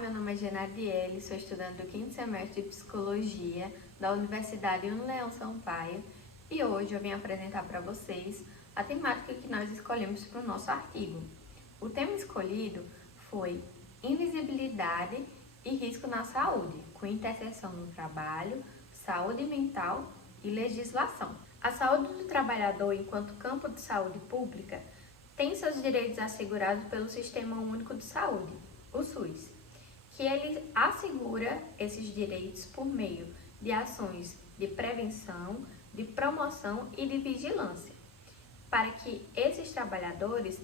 meu nome é Genadiele, sou estudante do 5º semestre de Psicologia da Universidade Unileão Sampaio e hoje eu vim apresentar para vocês a temática que nós escolhemos para o nosso artigo. O tema escolhido foi Invisibilidade e Risco na Saúde, com interseção no trabalho, saúde mental e legislação. A saúde do trabalhador enquanto campo de saúde pública tem seus direitos assegurados pelo Sistema Único de Saúde, o SUS, que ele assegura esses direitos por meio de ações de prevenção, de promoção e de vigilância, para que esses trabalhadores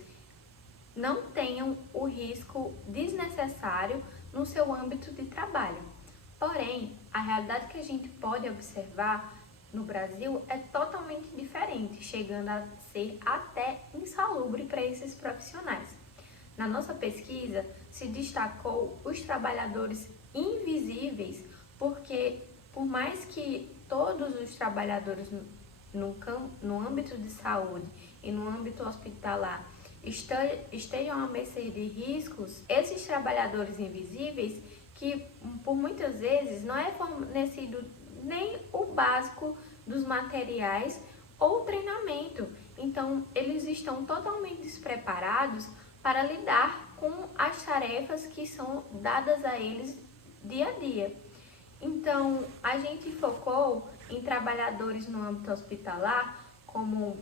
não tenham o risco desnecessário no seu âmbito de trabalho. Porém, a realidade que a gente pode observar no Brasil é totalmente diferente, chegando a ser até insalubre para esses profissionais. Na nossa pesquisa, se destacou os trabalhadores invisíveis, porque por mais que todos os trabalhadores no âmbito de saúde e no âmbito hospitalar estejam à mercê de riscos, esses trabalhadores invisíveis, que por muitas vezes não é fornecido nem o básico dos materiais ou treinamento. Então, eles estão totalmente despreparados para lidar com as tarefas que são dadas a eles dia a dia. Então, a gente focou em trabalhadores no âmbito hospitalar, como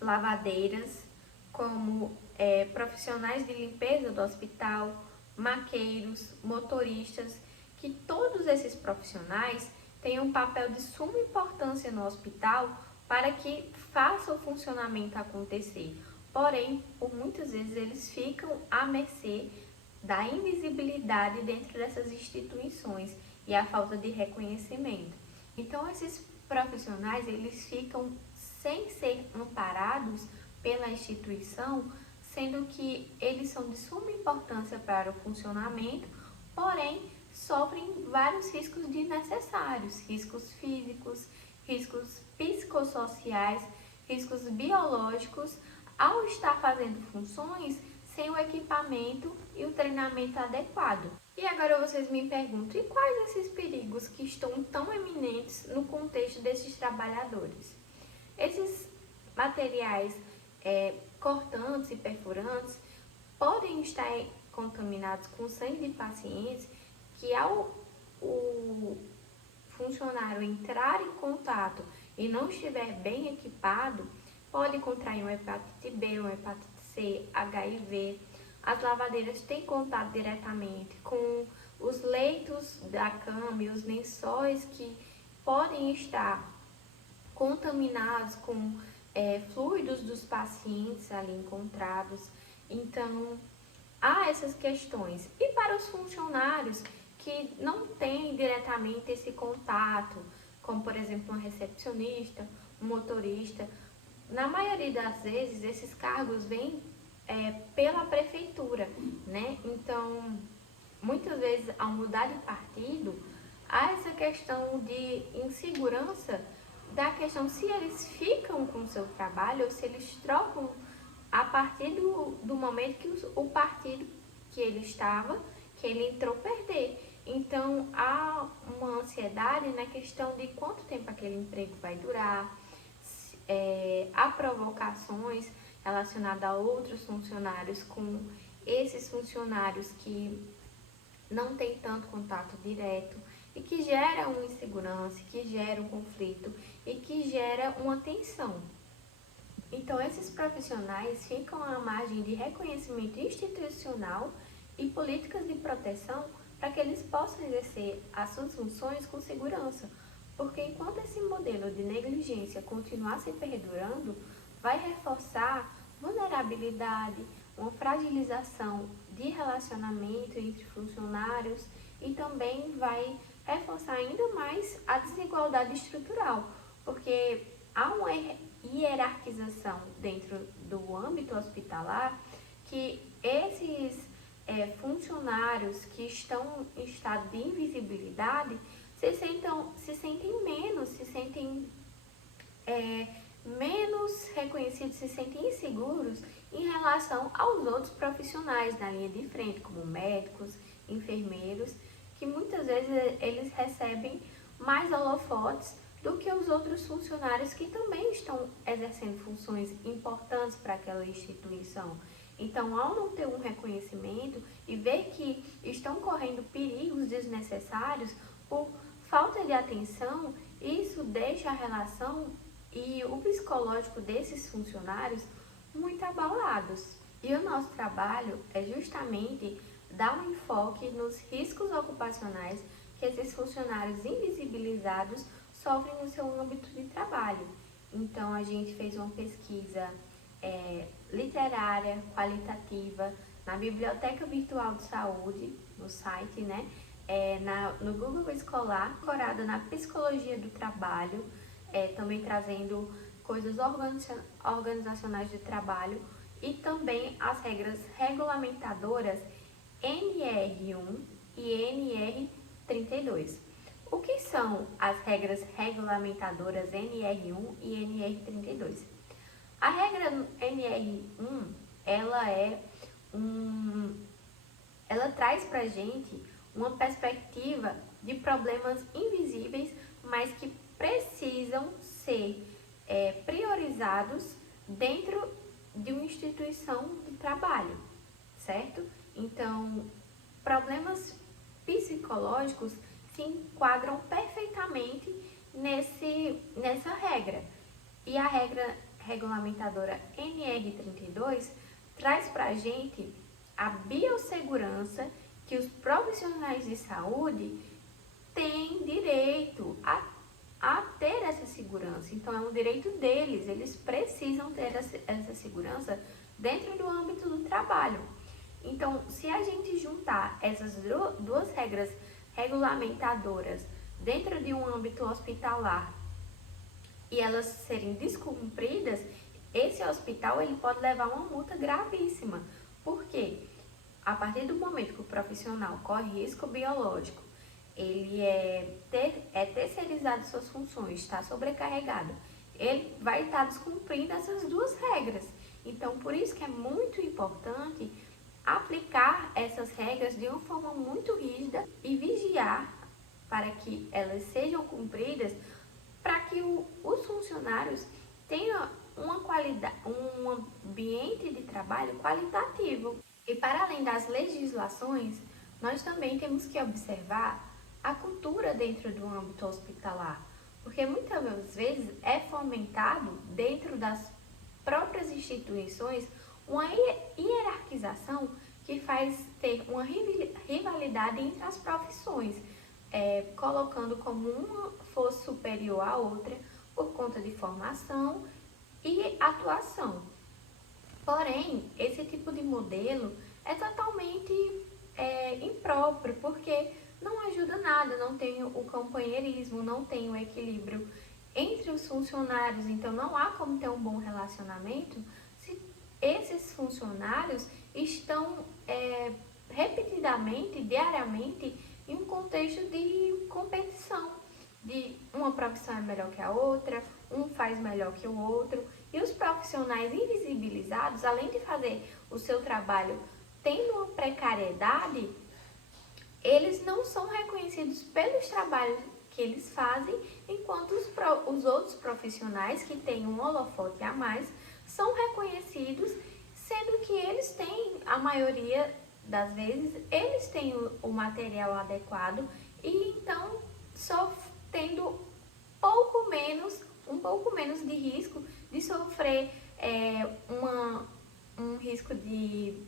lavadeiras, como profissionais de limpeza do hospital, maqueiros, motoristas, que todos esses profissionais têm um papel de suma importância no hospital para que faça o funcionamento acontecer. Porém, por muitas vezes eles ficam à mercê da invisibilidade dentro dessas instituições e a falta de reconhecimento. Então, esses profissionais, eles ficam sem ser amparados pela instituição, sendo que eles são de suma importância para o funcionamento, porém, sofrem vários riscos desnecessários, riscos físicos, riscos psicossociais, riscos biológicos, ao estar fazendo funções sem o equipamento e o treinamento adequado. E agora vocês me perguntam, e quais esses perigos que estão tão eminentes no contexto desses trabalhadores? Esses materiais cortantes e perfurantes podem estar contaminados com sangue de pacientes que, ao o funcionário entrar em contato e não estiver bem equipado, pode contrair uma hepatite B, uma hepatite C, HIV. As lavadeiras têm contato diretamente com os leitos da cama e os lençóis que podem estar contaminados com fluidos dos pacientes ali encontrados. Então, há essas questões. E para os funcionários que não têm diretamente esse contato, como por exemplo uma recepcionista, um motorista, na maioria das vezes esses cargos vêm pela prefeitura, né? Então, muitas vezes ao mudar de partido, há essa questão de insegurança da questão se eles ficam com o seu trabalho ou se eles trocam a partir do momento que o partido que ele estava, que ele entrou, perder. Então, há uma ansiedade na questão de quanto tempo aquele emprego vai durar, há provocações relacionadas a outros funcionários com esses funcionários que não têm tanto contato direto e que gera uma insegurança, que gera um conflito e que gera uma tensão. Então, esses profissionais ficam à margem de reconhecimento institucional e políticas de proteção para que eles possam exercer as suas funções com segurança, porque enquanto esse modelo de negligência continuar se perdurando, vai reforçar vulnerabilidade, uma fragilização de relacionamento entre funcionários e também vai reforçar ainda mais a desigualdade estrutural, porque há uma hierarquização dentro do âmbito hospitalar que esses funcionários que estão em estado de invisibilidade se sentem menos reconhecidos, se sentem inseguros em relação aos outros profissionais da linha de frente, como médicos, enfermeiros, que muitas vezes eles recebem mais holofotes do que os outros funcionários que também estão exercendo funções importantes para aquela instituição. Então, ao não ter um reconhecimento e ver que estão correndo perigos desnecessários por falta de atenção, isso deixa a relação e o psicológico desses funcionários muito abalados. E o nosso trabalho é justamente dar um enfoque nos riscos ocupacionais que esses funcionários invisibilizados sofrem no seu âmbito de trabalho. Então, a gente fez uma pesquisa literária, qualitativa, na Biblioteca Virtual de Saúde, no site, né? No Google Escolar, ancorada na psicologia do trabalho, também trazendo coisas organizacionais de trabalho e também as regras regulamentadoras NR1 e NR32. O que são as regras regulamentadoras NR1 e NR32? A regra NR1, ela traz para a gente uma perspectiva de problemas invisíveis, mas que precisam ser priorizados dentro de uma instituição de trabalho, certo? Então, problemas psicológicos se enquadram perfeitamente nessa regra. E a regra regulamentadora NR32 traz para a gente a biossegurança que os profissionais de saúde têm direito a ter essa segurança. Então, é um direito deles, eles precisam ter essa segurança dentro do âmbito do trabalho. Então, se a gente juntar essas duas regras regulamentadoras dentro de um âmbito hospitalar e elas serem descumpridas, esse hospital ele pode levar uma multa gravíssima. Por quê? A partir do momento que o profissional corre risco biológico, ele é terceirizado suas funções, está sobrecarregado, ele vai estar descumprindo essas duas regras. Então, por isso que é muito importante aplicar essas regras de uma forma muito rígida e vigiar para que elas sejam cumpridas, para que os funcionários tenham um ambiente de trabalho qualitativo. E para além das legislações, nós também temos que observar a cultura dentro do âmbito hospitalar, porque muitas vezes é fomentado dentro das próprias instituições uma hierarquização que faz ter uma rivalidade entre as profissões, colocando como uma fosse superior à outra por conta de formação e atuação. Porém, esse tipo de modelo é totalmente impróprio, porque não ajuda nada, não tem o companheirismo, não tem o equilíbrio entre os funcionários, então não há como ter um bom relacionamento se esses funcionários estão repetidamente, diariamente, em um contexto de competição, de uma profissão é melhor que a outra, um faz melhor que o outro, e os profissionais invisibilizados, além de fazer o seu trabalho tendo uma precariedade, eles não são reconhecidos pelos trabalhos que eles fazem, enquanto os outros profissionais que têm um holofote a mais são reconhecidos, sendo que eles têm, a maioria das vezes, eles têm o material adequado e então só tendo um pouco menos de risco de sofrer um risco de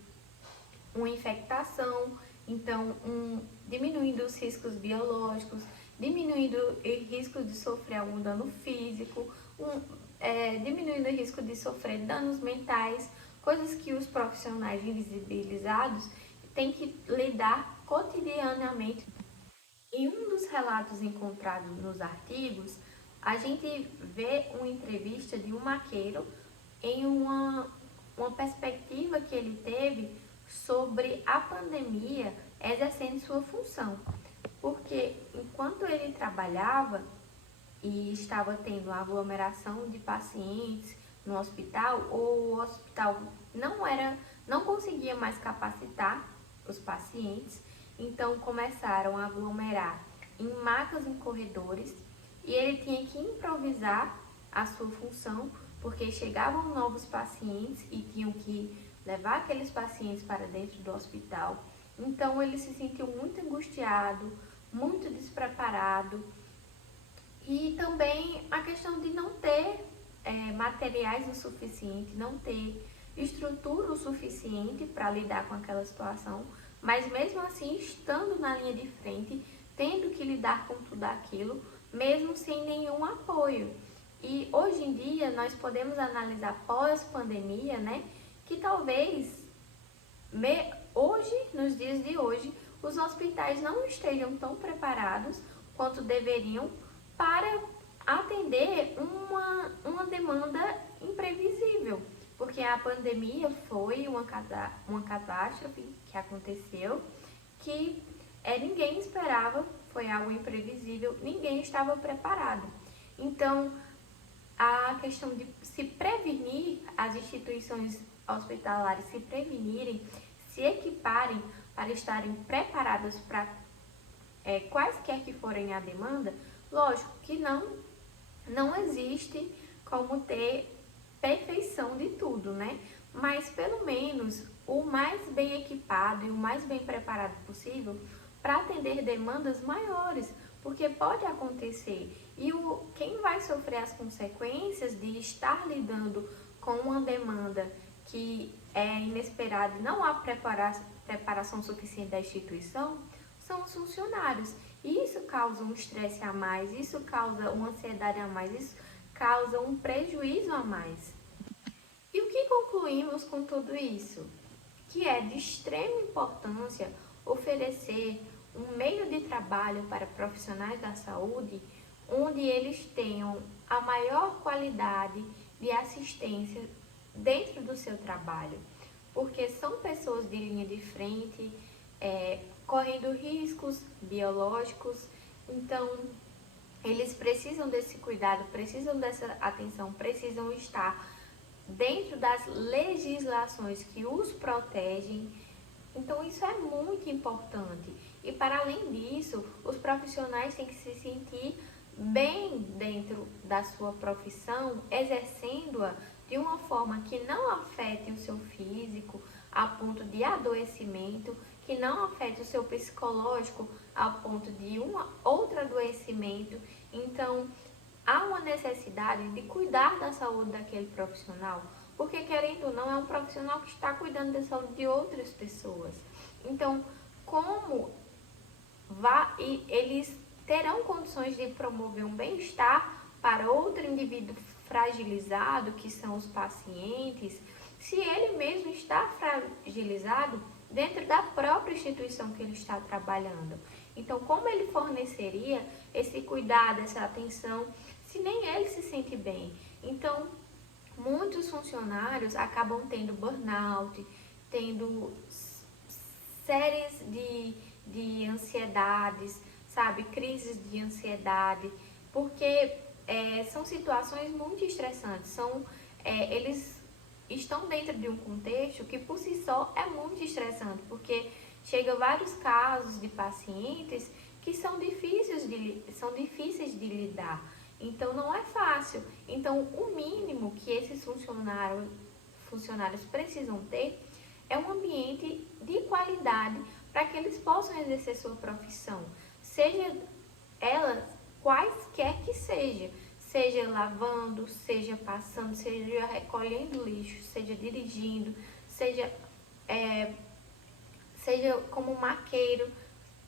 uma infectação, então diminuindo os riscos biológicos, diminuindo o risco de sofrer algum dano físico, diminuindo o risco de sofrer danos mentais, coisas que os profissionais invisibilizados têm que lidar cotidianamente. Em um dos relatos encontrados nos artigos, a gente vê uma entrevista de um maqueiro em uma perspectiva que ele teve sobre a pandemia exercendo sua função. Porque enquanto ele trabalhava e estava tendo aglomeração de pacientes no hospital, o hospital não conseguia mais capacitar os pacientes, então começaram a aglomerar em macas em corredores e ele tinha que improvisar a sua função, porque chegavam novos pacientes e tinham que levar aqueles pacientes para dentro do hospital. Então ele se sentiu muito angustiado, muito despreparado, e também a questão de não ter materiais o suficiente, não ter estrutura o suficiente para lidar com aquela situação, mas mesmo assim estando na linha de frente, tendo que lidar com tudo aquilo, mesmo sem nenhum apoio. E hoje em dia nós podemos analisar pós-pandemia, né, que talvez hoje, nos dias de hoje, os hospitais não estejam tão preparados quanto deveriam para atender uma demanda imprevisível, porque a pandemia foi uma catástrofe que aconteceu, que ninguém esperava, foi algo imprevisível, ninguém estava preparado. Então, a questão de se prevenir, as instituições hospitalares se prevenirem, se equiparem para estarem preparadas para quaisquer que forem a demanda, lógico que não existe como ter perfeição de tudo, né? Mas pelo menos o mais bem equipado e o mais bem preparado possível para atender demandas maiores, porque pode acontecer e quem vai sofrer as consequências de estar lidando com uma demanda que é inesperada e não há preparação suficiente da instituição são os funcionários. E isso causa um estresse a mais, isso causa uma ansiedade a mais, isso causa um prejuízo a mais. E o que concluímos com tudo isso? Que é de extrema importância oferecer um meio de trabalho para profissionais da saúde onde eles tenham a maior qualidade de assistência dentro do seu trabalho, porque são pessoas de linha de frente, correndo riscos biológicos, então eles precisam desse cuidado, precisam dessa atenção, precisam estar dentro das legislações que os protegem. Então isso é muito importante. E para além disso, os profissionais têm que se sentir bem dentro da sua profissão, exercendo-a de uma forma que não afete o seu físico a ponto de adoecimento, que não afete o seu psicológico a ponto de outro adoecimento. Então, há uma necessidade de cuidar da saúde daquele profissional, porque querendo ou não, é um profissional que está cuidando da saúde de outras pessoas. Então, eles terão condições de promover um bem-estar para outro indivíduo fragilizado, que são os pacientes, se ele mesmo está fragilizado dentro da própria instituição que ele está trabalhando. Então, como ele forneceria esse cuidado, essa atenção, se nem ele se sente bem? Então, muitos funcionários acabam tendo burnout, tendo séries de ansiedades, sabe, crises de ansiedade, porque são situações muito estressantes, eles estão dentro de um contexto que por si só é muito estressante, porque chega vários casos de pacientes que são difíceis de lidar, então não é fácil. Então o mínimo que esses funcionários precisam ter é um ambiente de qualidade para que eles possam exercer sua profissão, seja ela quaisquer que seja lavando, seja passando, seja recolhendo lixo, seja dirigindo, seja como maqueiro,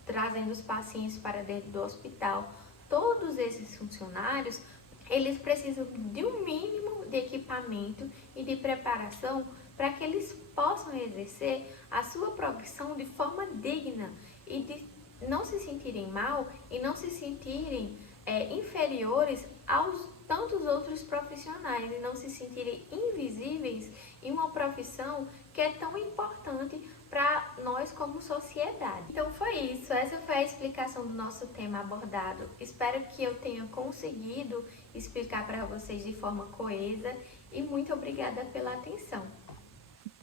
trazendo os pacientes para dentro do hospital. Todos esses funcionários, eles precisam de um mínimo de equipamento e de preparação para que eles possam exercer a sua profissão de forma digna e de não se sentirem mal e não se sentirem inferiores aos tantos outros profissionais e não se sentirem invisíveis em uma profissão que é tão importante para nós como sociedade. Então foi isso, essa foi a explicação do nosso tema abordado. Espero que eu tenha conseguido explicar para vocês de forma coesa e muito obrigada pela atenção.